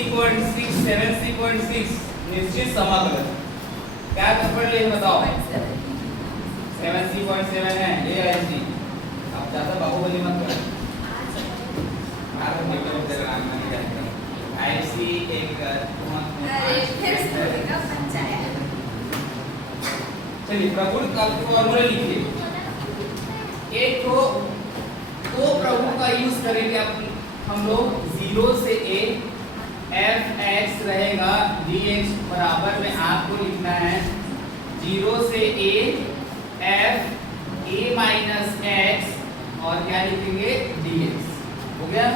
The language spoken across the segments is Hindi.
7c.6 7c.6 निश्चित समाकलन क्या पढ़ ले बताओ। 7c.7 है ये आएगी। अब ज्यादा बाहुबली मत करो। आईसी एक चलिए प्रगुण का फॉर्मूला लिखिए। एक तो प्रगुण का यूज करेंगे हम लोग 0 से a f(x) रहेगा dx बराबर में आपको लिखना है 0 से a f a minus x और क्या लिखेंगे dx। हो गया।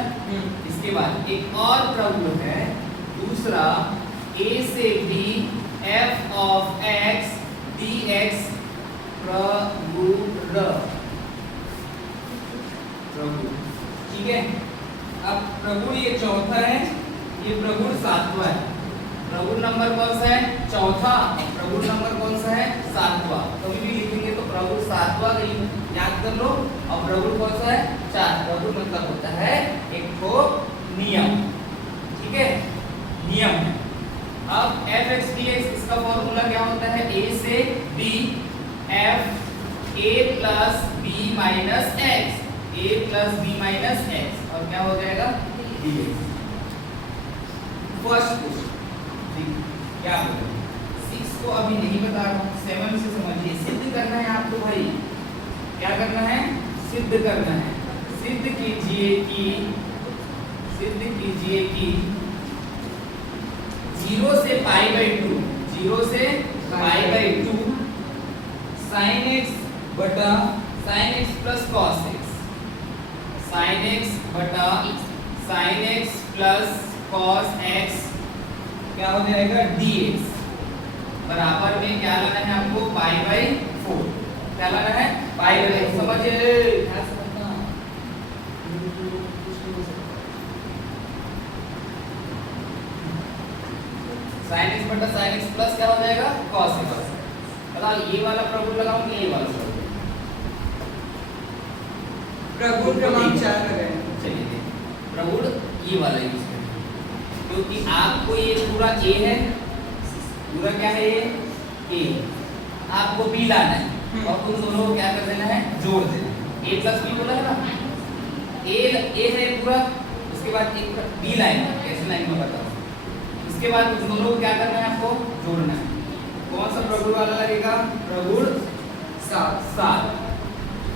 इसके बाद एक और प्रगुण है दूसरा a से b f of x dx प्रगुण। ठीक है। अब प्रगुण ये चौथा है, ये प्रगुण सातवां है। प्रगुण नंबर कौन सा है? चौथा। प्रगुण नंबर कौन सा है? सातवां। कभी भी लिखेंगे तो प्रगुण सातवां याद कर लो। और प्रगुण कौन सा है? 4। प्रगुण मतलब होता है एक तो नियम। ठीक है, नियम। अब f(x) dx इसका फॉर्मूला क्या होता है? a से b f a plus b minus x a plus b minus x और क्या हो जाएगा? dx। फर्स्ट क्वेश्चन क्या होगा? 6 को अभी नहीं बता रहा हूँ, 7 से समझिए। सिद्ध करना है आपको भाई। क्या करना है? सिद्ध करना है। सिद्ध कीजिए कि 0 से π/2 0 से π/2 sin x बटा sin x plus cos x sin x बटा sin x plus cos x क्या हो जाएगा? dx बराबर में क्या लाना है आपको? π/4। क्या लाना है? π/4। समझिए। sin x बटा sin x प्लस क्या हो जाएगा? cos x। बताओ ये वाला प्रगुण लगाऊं कि ये वाला प्रगुण? प्रगुण क्रमांक 4 लगाएं। चलिए प्रगुण ये वाला यूज करेंगे क्योंकि आपको ये पूरा a है, पूरा क्या है? ये a। आपको b लाना है और उन दोनों को क्या कर देना है? जोड़ देना है। a plus b बोला है ना, a है पूरा। उसके बाद एक b लाइन, कैसे लाइन में बताओ। इसके बाद उन दोनों को क्या करना है? आपको जोड़ना है। कौन सा प्रगुण वाला लगेगा? प्रगुण 7।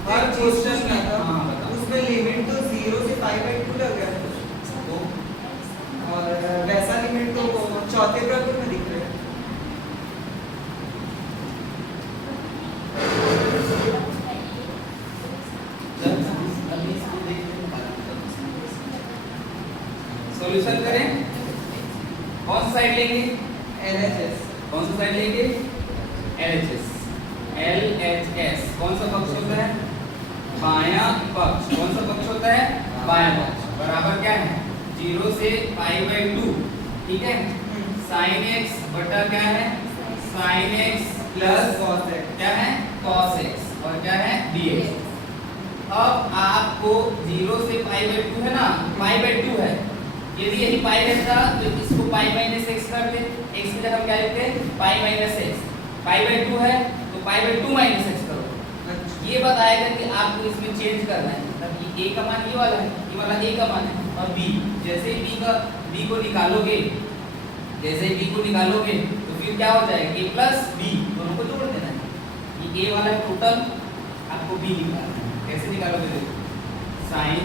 हर क्वेश्चन में हाँ बताओ। उसमें लिमिट तो 0 से π/2 लग गया तो और वैसा लिमिट तो चौथे प्रगुण में दिख रहा है। सॉल्यूशन करें। कौन सा साइड लेंगे? LHS। कौन सा साइड लेंगे? LHS। LHS कौन सा पक्ष होता है? बायां पक्ष। कौन सा पक्ष होता है? बायां पक्ष। बराबर क्या है? 0 से π/2। ठीक है। sin x बटा क्या है? sin x plus cos x क्या है? cos x और क्या है? dx। अब आपको 0 से π/2 है ना, π/2 है। यदि यही पाई रहता तो इसको पाई माइनस x कर दे। x की जगह हम क्या लिखते हैं? Pi minus x। π/2 है तो π/2 माइनस x करो। ये बताएगा कि आपको इसमें चेंज करना है। मतलब ये a का मान ये वाला है, ये वाला a का मान है। और b जैसे ही b को निकालोगे, जैसे ही b को निकालोगे तो फिर क्या हो जाएगा? a प्लस b दोनों को जोड़ देना है। ये a वाला टोटल आपको b निकालना है। कैसे निकालोगे? देखो sin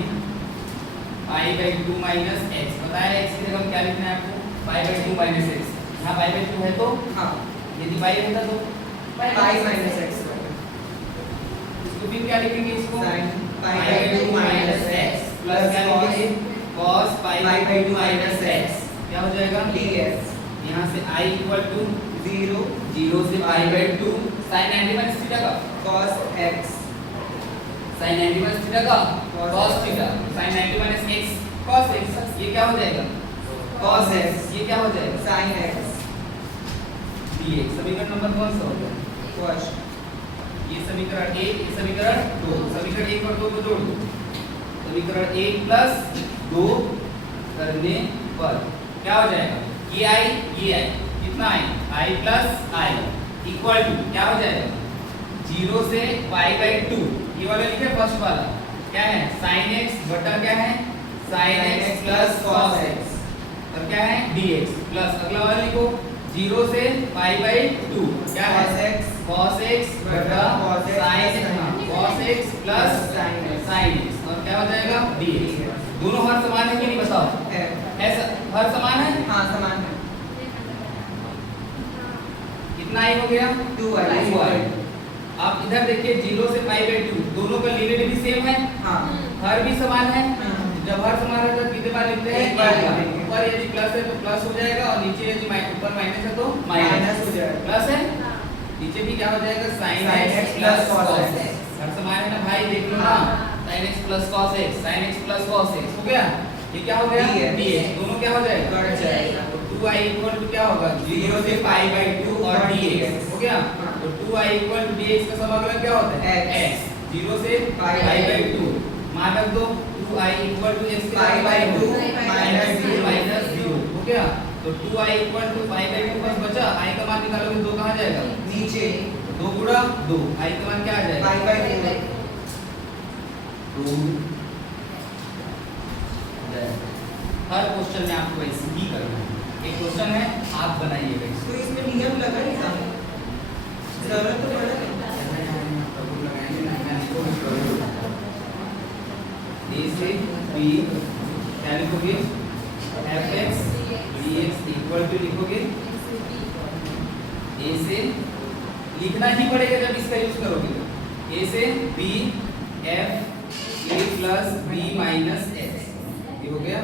π/2 माइनस x बताया। x की जगह क्या लिखना है आपको? π/2 माइनस x। यहाँ π/2 है तो हाँ, यदि पाई रहता तो पाई माइनस x इसको फिर क्या लिखेंगे? इसको sin π/2 माइनस x प्लस क्या लिखेंगे? cos π/2 माइनस x क्या हो जाएगा? dx। यहाँ से i इक्वल टू 0 से π/2 sin 90 माइनस थीटा का cos x sin 90 minus theta का cos theta sin 90 minus x cos x। ये क्या हो जाएगा? cos x। ये क्या हो जाएगा? sin x dx। समीकरण नंबर कौन सा होगा? फर्स्ट। ये समीकरण 1, ये समीकरण 2। समीकरण 1 और 2 को जोड़ दो। समीकरण 1 प्लस 2 करने पर क्या हो जाएगा ये आई कितना आई आई प्लस आई इक्वल टू क्या हो जाएगा 0 से पाई बाई 2 ये वाला लिखे फर्स्ट वाला क्या है sin x बटा क्या है sin x plus cos x और क्या है dx प्लस अगला वाला लिखो 0 से पाई बाई 2 क्या है cos x बटा cos x plus sin x और क्या हो जाएगा dx दोनों हर समान है कि नहीं बताओ ऐसा हर समान है हाँ समान है कितना आई हो गया 2i आप इधर देखिए 0 से पाई बाई 2 दोनों का लिमिट भी सेम है हाँ हर भी समान है जब हर समान है तो कितने बार लिखते हैं एक बार ऊपर यदि प्लस है तो प्लस हो जाएगा और नीचे यदि ऊपर माइनस है तो माइनस हो जाएगा प्लस है नीचे भी क्या हो जाएगा sin x plus cos x हर समान है ना भाई देख लो ना sin x plus cos x sin x plus cos x हो गया ये क्या हो गया dx दोनों क्या हो जाएगा कट जाएगा 2i इक्वल टू क्या होगा 0 से पाई बाई 2 और dx हो गया तो 2i इक्वल टू dx का समाकलन क्या होता है x 0 से पाई बाई 2 मान रख दो 2i equal to x pi by 2 minus 0 हो गया तो 2i equal to pi by 2 बस बचा i का मान निकालोगे 2 कहां जाएगा नीचे 2 गुणा 2 i का मान क्या आ जाएगा पाई बाई 2 हर क्वेश्चन में आपको वैसे ही करना है एक क्वेश्चन है आप बनाइएगा इसको तो इसमें नियम लगा नहीं था जरूरत तो पड़ा a से b क्या लिखोगे fx dx इक्वल टू लिखोगे a से लिखना ही पड़ेगा जब इसका यूज करोगे a से b f a plus b minus x ये हो गया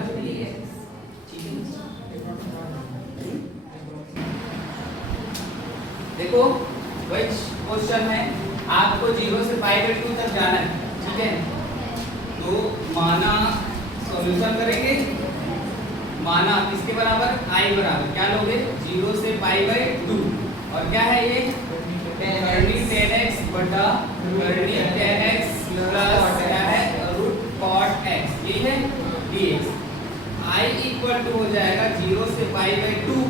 देखो which क्वेश्चन है आपको 0 से पाई बाई 2 तक जाना है ठीक है तो माना सॉल्यूशन करेंगे माना किसके बराबर i बराबर क्या लोगे 0 से पाई बाई 2 और क्या है ये कर्णी 10x बटा कर्णी 10x प्लस क्या है रूट cot x ये है dx i इक्वल टू हो जाएगा 0 से पाई बाई 2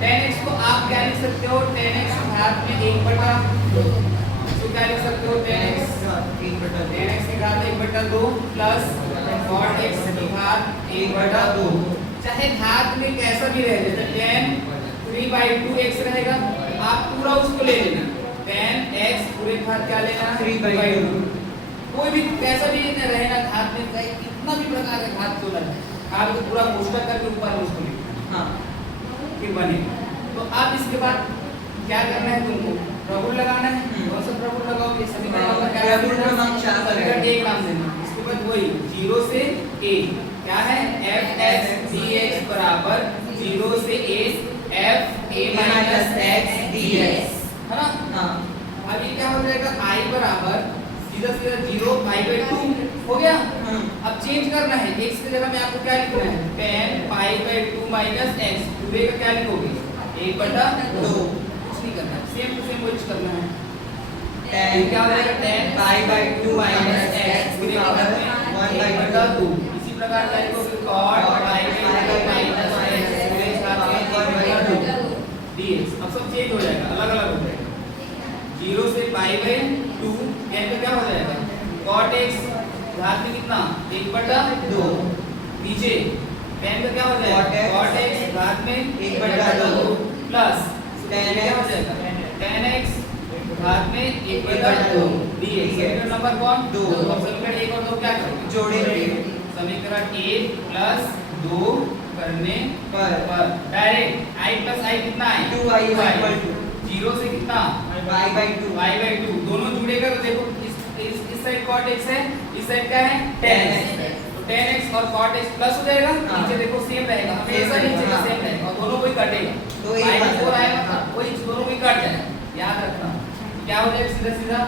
10x को आप क्या लिख सकते हो 10x घात में 1 बटा 2 तो क्या लिख सकते हो 10x 1 बटा 10x की घात 1 बटा 2 प्लस cot x की घात 1 बटा 2 चाहे घात में कैसा भी रहे जैसे 10 3/2x रहेगा आप पूरा उसको ले लेना 10x पूरे घात क्या लेना 3/2 कोई भी कैसा भी रहे ना घात में चाहे कितना भी प्रकार का घात क्यों ना रहे आप पूरा कोष्टक करके ऊपर उसको लिखना हाँ फिर बनेगा तो आप इसके बाद क्या करना है तुमको प्रभु लगाना है कौन सा प्रभु लगाओगे सभी का क्या प्रभु क्रमांक 4 सभी का एक नाम देना इसके बाद वही 0 से a क्या है f(x) dx बराबर 0 से a f a minus x dx है ना हाँ अब ये क्या हो जाएगा i बराबर सीधा सीधा 0 पाई बाई 2 हो गया अब चेंज करना है x की जगह में आपको क्या लिखना है 10 पाई बाई 2 माइनस x पूरे का क्या लिखोगे 1 बटा 2 कुछ नहीं करना सेम टू सेम वही करना है 10 क्या हो जाएगा 10 पाई बाई 2 माइनस x पूरे का में 1 बटा 2 इसी प्रकार का लिखोगे cot pi by 2 minus x पूरे का में 1 बटा 2 dx अब सब चेंज हो जाएगा अलग अलग हो जाएगा 0 से पाई बाई 2 यानी क्या हो जाएगा cot x घात में कितना 1 बटा 2 नीचे 10 का क्या हो जाएगा cot x घात में 1 बटा 2 प्लस 10 क्या हो जाएगा 10x घात में 1 बटा 2 dx समीकरण नंबर कौन 2 अब समीकरण 1 और 2 क्या करेंगे जोड़ेंगे समीकरण 1 प्लस 2 करने पर डायरेक्ट i प्लस i कितना है 2i इक्वल टू 0 से कितना पाई बाई 2 दोनों जुड़ेगा तो देखो इस साइड cot x है इस साइड क्या है 10x तो 10x और cot x प्लस हो जाएगा नीचे देखो सेम रहेगा हमेशा नीचे का सेम रहेगा और दोनों कोई कटेगा तो y में 4 आएगा वही दोनों कोई कट जाएगा याद रखना क्या हो जाएगा सीधा सीधा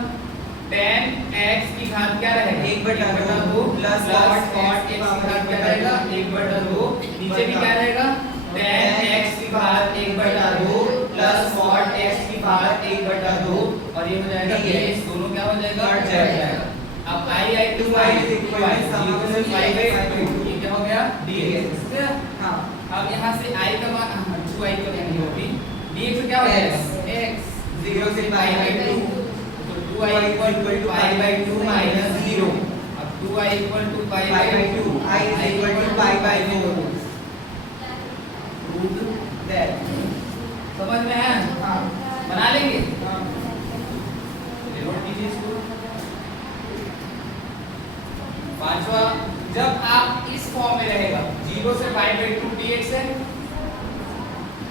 10x की घात क्या रहेगा 1 बटा 2 प्लस cot x की घात क्या रहेगा 1 बटा 2 नीचे भी क्या रहेगा 10x की घात 1 बटा 2 प्लस cot x की घात 1 बटा 2 और ये हो जाएगा dx दोनों क्या हो जाएगा कट जाएगा अब i 2 i 0 से 5/2 ये क्या हो गया क्या dx। ठीक है? हाँ अब यहाँ से i का मान 2i तो नहीं होगी, dx क्या हो जाएगा x 0 से पाई बाई 2 तो 2i equal to pi by 2 minus 0। अब 2i equal to pi by 2, i is equal to pi by 4 root that. समझ में है? हाँ बना लेंगे, हाँ नोट कीजिए इसको। पांचवा, जब आप इस फॉर्म में रहेगा 0 से पाई बाई 2 dx है,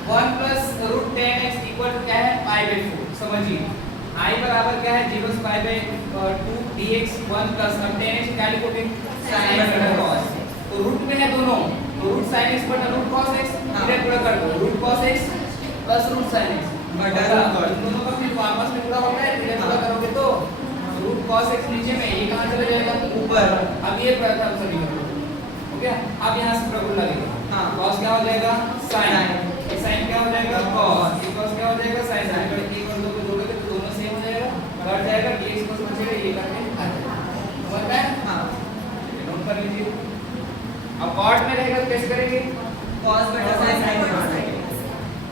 1 plus root 10x equal to क्या है पाई बाई 4। समझिए i बराबर क्या है 0 से पाई बाई 2 dx 1 प्लस अब 10x क्या लिखोगे sin x बटा cos। तो रूट में है दोनों, तो रूट sin x बटा रूट cos x, इधर गुणा कर दो root cos x plus root sin x बटा इन दोनों का फिर आपस में गुणा होता है, इधर गुणा करोगे तो रूट cos x नीचे में, ये कहां चला जाएगा ऊपर। अब ये प्रथम समीकरण हो गया। अब यहां से प्रगुण लगेगा, हाँ। cos क्या हो जाएगा sin, ये sin क्या हो जाएगा cos, ये cos क्या हो जाएगा sin। अगर एक और दो को जोड़ोगे तो दोनों सेम हो जाएगा, कट जाएगा dx को बचेगा, ये करके आ जाएगा। समझ में है? हाँ नोट कर लीजिए। अब कॉट में रहेगा तो कैसे करेंगे cos बटा sin sin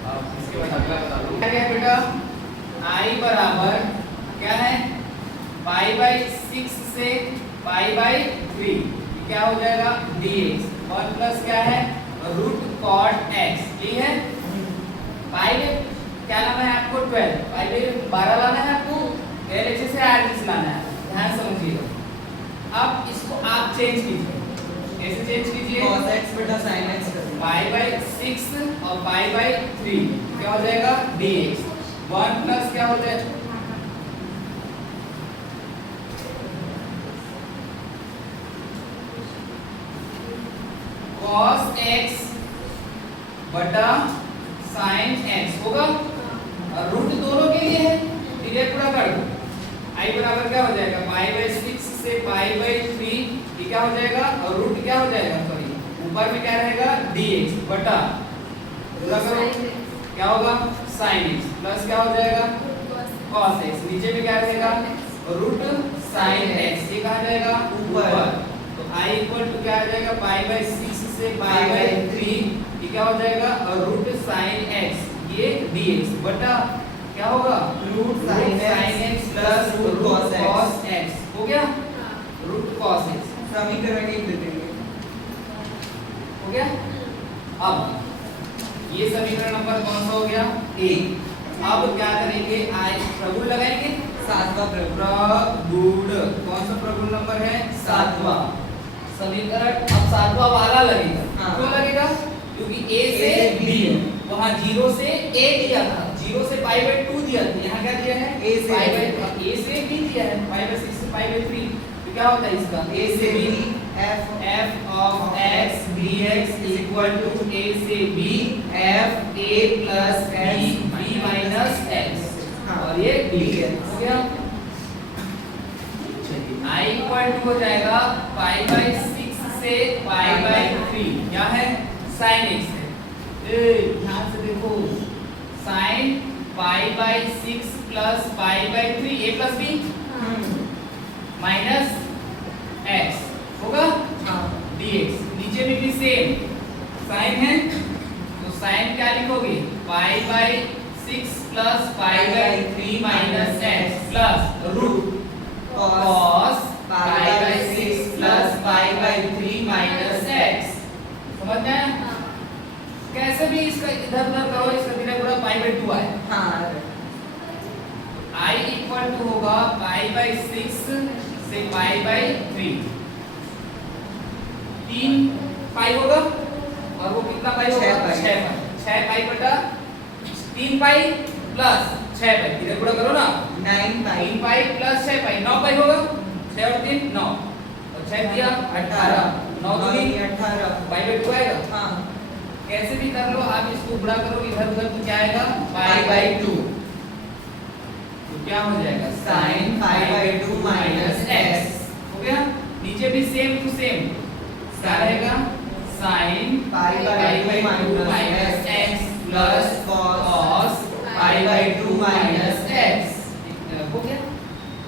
अब इसके बाद अगला बता दो क्या है बेटा, i बराबर क्या है पाई बाई 6 से पाई बाई 3, क्या हो जाएगा dx, और प्लस क्या है रूट कॉट x। ठीक है, पाई में क्या लाना है आपको 12, पाई में 12 लाना है आपको, LHS से RHS लाना है, ध्यान समझिएगा। अब इसको आप चेंज कीजिए, कैसे चेंज कीजिए cos x बटा sin x कर देंगे। पाई बाई 6 और पाई बाई 3 क्या हो जाएगा dx, 1 प्लस क्या हो जाएगा cos x बटा sin x होगा, और रूट दोनों के लिए है, डिवाइड पूरा कर दो। i बराबर क्या हो जाएगा पाई बाई 6 से पाई बाई 3, ये क्या हो जाएगा और रूट क्या हो जाएगा सॉरी ऊपर में क्या रहेगा dx बटा पूरा करो क्या होगा sin x प्लस क्या हो जाएगा cos x, नीचे में क्या रहेगा रूट sin x, ये कहाँ जाएगा ऊपर। तो i इक्वल टू क्या आ जाएगा पाई बाई 6 से पाई बाई 3, ये क्या हो जाएगा और रूट sin x, ये dx बटा क्या होगा root sin x plus root cos x हो गया, रूट cos x समीकरण 1 लिख देंगे। हो गया। अब ये समीकरण नंबर कौन सा हो गया 1। अब क्या करेंगे आज प्रगुण लगाएंगे, 7वां प्रगुण। प्रगुण कौन सा प्रगुण नंबर है 7वां समीकरण। अब 7वां वाला लगेगा, हाँ। क्यों लगेगा क्योंकि a से b वहां 0 से a दिया था, 0 से पाई बाई 2 दिया था, यहाँ क्या दिया है a से पाई बाई a से b दिया है, पाई बाई 6 से पाई बाई 3, तो क्या होता है इसका a से b f of x dx equal to a से b f a plus b minus x, हाँ। और ये dx हो गया। i इक्वल टू हो जाएगा पाई बाई 6 से पाई बाई 3, क्या है sin x है। ध्यान से देखो sin pi by 6 plus pi by 3 a plus b minus x होगा dx, नीचे में भी सेम sin है, तो sin क्या लिखोगे pi by 6 plus pi by 3 minus x plus root cos pi by 6 plus pi by 3 minus x। समझ में आया? कैसे भी इसका इधर उधर करो, इसका बिना पूरा पाई बाई 2 आए। हाँ i इक्वल टू होगा पाई बाई 6 से पाई बाई 3, 3 पाई होगा और वो कितना पाई होगा 6 पाई बटा 3 पाई प्लस 6 पाई, इधर पूरा करो ना 9 पाई 3 पाई प्लस 6 पाई 9 पाई होगा, 6 और 3 9 और 6 दिया 18, 9 दूनी 18 पाई बाई 2 आएगा। हाँ कैसे भी कर लो आप, इसको गुणा करो इधर उधर तो क्या आएगा पाई बाई 2, तो क्या हो जाएगा sin pi by 2 minus x हो गया। नीचे भी सेम टू सेम क्या रहेगा sin pi by 2 minus x plus cos pi by 2 minus x हो गया।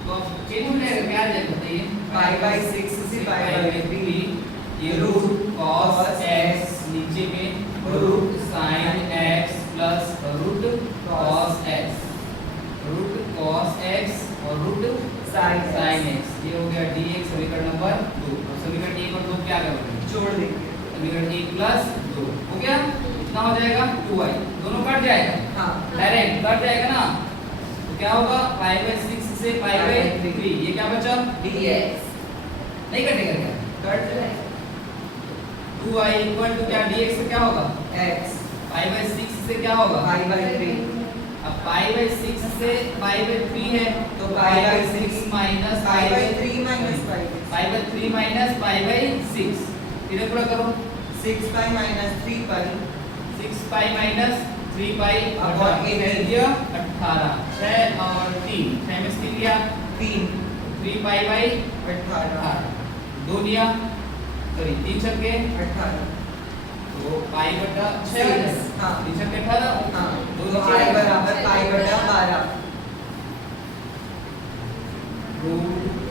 तो अब चेंज हो जाएगा, क्या आ जाएगा बताइए पाई बाई 6 से पाई बाई 3 ये रूट cos x नीचे में root sin x plus root cos x, root cos x और रूट sin x। ये हो गया dx समीकरण नंबर 2। अब समीकरण 1 और 2 क्या करोगे? जोड़ देंगे। समीकरण 1 प्लस 2 हो गया, कितना हो जाएगा 2y, दोनों कट जाएगा, हाँ डायरेक्ट कट जाएगा ना, तो क्या होगा पाई बाय 6 से पाई बाय 3, ये क्या बचा dx नहीं कटेगा क्या? कट जाएगा 2y इक्वल टू क्या dx से क्या होगा x पाई बाय 6 से क्या होगा पाई बाय 3 अब पाई बाय 6 से पाई बाय 3 है तो pi by 6 minus pi by 3 minus pi by 3 minus pi by 6, इधर पूरा करो 6 पाई माइनस 3 पाई 6 पाई माइनस 3 पाई अपॉन 18 18 6 और 3 6 में से लिया 3 3 पाई बाई 18 2 लिया, सॉरी 3 छक्के 18 तो पाई बटा 6 हाँ 3 छक्के 18 हाँ दो तो नीचे i बराबर पाई बटा 12 रूट